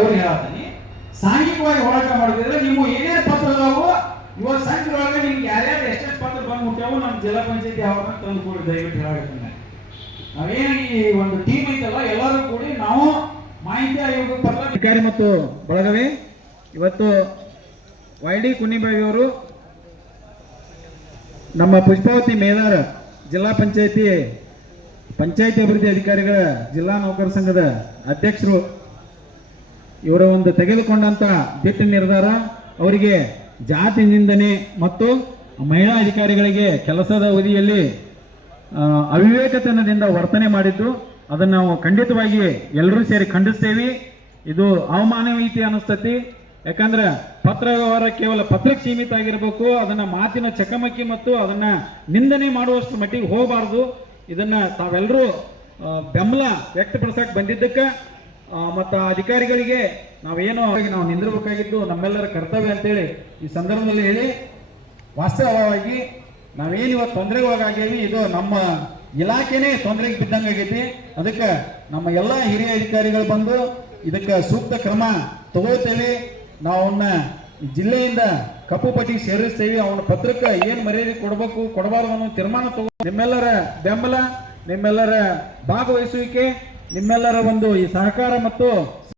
ಅವ್ರಿಗೆ ಹೇಳ್ತಾನೆ. ಸಾಂಘಿಕವಾಗಿ ಹೋರಾಟ ಮಾಡಿದ್ರೆ ನೀವು ಏನೇನು ಪತ್ರ ಇದಾವೋ ಇವತ್ತು ಸಂಜೆಯೊಳಗೆ ನಿಮ್ಗೆ ಯಾರ್ಯಾರು ಎಷ್ಟೆಷ್ಟು ಪತ್ರ ಬಂದು ಮುಟ್ಟ್ಯಾವು ನಮ್ಮ ಜಿಲ್ಲಾ ಪಂಚಾಯತಿ ಅವ್ರನ್ನ ತಂದು ಕೊಡಿ, ದಯವಿಟ್ಟು ಹೇಳಕತ್ತೀನಿ ನಾವೇನು ಈ ಒಂದು ಟೀಮ್ ಐತಲ್ಲ, ಎಲ್ಲರೂ ಕೂಡಿ ನಾವು ಮಾಹಿತಿ ಆಯೋಗ ಅಧಿಕಾರಿ ಮತ್ತು ಬಳಗವೇ, ಇವತ್ತು ವೈ ಡಿ ಕುನ್ನಿಬಾವಿಯವರು ನಮ್ಮ ಪುಷ್ಪಾವತಿ ಮೇದಾರ ಜಿಲ್ಲಾ ಪಂಚಾಯತಿ ಪಂಚಾಯತಿ ಅಭಿವೃದ್ಧಿ ಅಧಿಕಾರಿಗಳ ಜಿಲ್ಲಾ ನೌಕರ ಸಂಘದ ಅಧ್ಯಕ್ಷರು ಇವರ ಒಂದು ತೆಗೆದುಕೊಂಡಂತ ದಿಟ್ಟ ನಿರ್ಧಾರ ಅವರಿಗೆ ಜಾತಿ ನಿಂದನೆ ಮತ್ತು ಮಹಿಳಾ ಅಧಿಕಾರಿಗಳಿಗೆ ಕೆಲಸದ ಅವಧಿಯಲ್ಲಿ ಅವಿವೇಕತನದಿಂದ ವರ್ತನೆ ಮಾಡಿದ್ದು, ಅದನ್ನು ನಾವು ಖಂಡಿತವಾಗಿ ಎಲ್ಲರೂ ಸೇರಿ ಖಂಡಿಸ್ತೇವೆ. ಇದು ಅವಮಾನವೀತಿ ಅನಿಸ್ತತಿ. ಯಾಕಂದ್ರೆ ಪತ್ರ ವ್ಯವಹಾರ ಕೇವಲ ಪತ್ರಕ್ಕೆ ಸೀಮಿತ ಆಗಿರಬೇಕು, ಅದನ್ನ ಮಾತಿನ ಚಕಮಕಿ ಮತ್ತು ಅದನ್ನ ನಿಂದನೆ ಮಾಡುವಷ್ಟು ಮಟ್ಟಿಗೆ ಹೋಗಬಾರ್ದು. ಇದನ್ನ ತಾವೆಲ್ಲರೂ ಬೆಂಬಲ ವ್ಯಕ್ತಪಡಿಸಕ್ ಬಂದಿದ್ದಕ್ಕೆ. ಮತ್ತು ಅಧಿಕಾರಿಗಳಿಗೆ ನಾವೇನು ನಾವು ನಿಂದಿರಬೇಕಾಗಿದ್ದು ನಮ್ಮೆಲ್ಲರ ಕರ್ತವ್ಯ ಅಂತೇಳಿ ಈ ಸಂದರ್ಭದಲ್ಲಿ ಹೇಳಿ, ವಾಸ್ತವವಾಗಿ ನಾವೇನು ಇವತ್ತು ತೊಂದರೆಗೆ ಇದು ನಮ್ಮ ಇಲಾಖೆನೇ ತೊಂದರೆಗೆ ಬಿದ್ದಂಗೆ ಆಗೈತಿ. ಅದಕ್ಕೆ ನಮ್ಮ ಎಲ್ಲ ಹಿರಿಯ ಅಧಿಕಾರಿಗಳು ಬಂದು ಇದಕ್ಕೆ ಸೂಕ್ತ ಕ್ರಮ ತಗೋತೇವೆ ನಾವು ಜಿಲ್ಲೆಯಿಂದ ಕಪ್ಪು ಪಟ್ಟಿಗೆ ಸೇರಿಸ್ತೇವೆ. ಅವನ ಪತ್ರಕ್ಕೆ ಏನು ಮರ್ಯಾದೆ ಕೊಡಬೇಕು, ಕೊಡಬಾರದು ಅನ್ನೋ ತೀರ್ಮಾನ ತಗೋ ನಿಮ್ಮೆಲ್ಲರ ಬೆಂಬಲ ನಿಮ್ಮೆಲ್ಲರ ಭಾಗವಹಿಸುವಿಕೆ ನಿಮ್ಮೆಲ್ಲರ ಒಂದು ಈ ಸಹಕಾರ ಮತ್ತು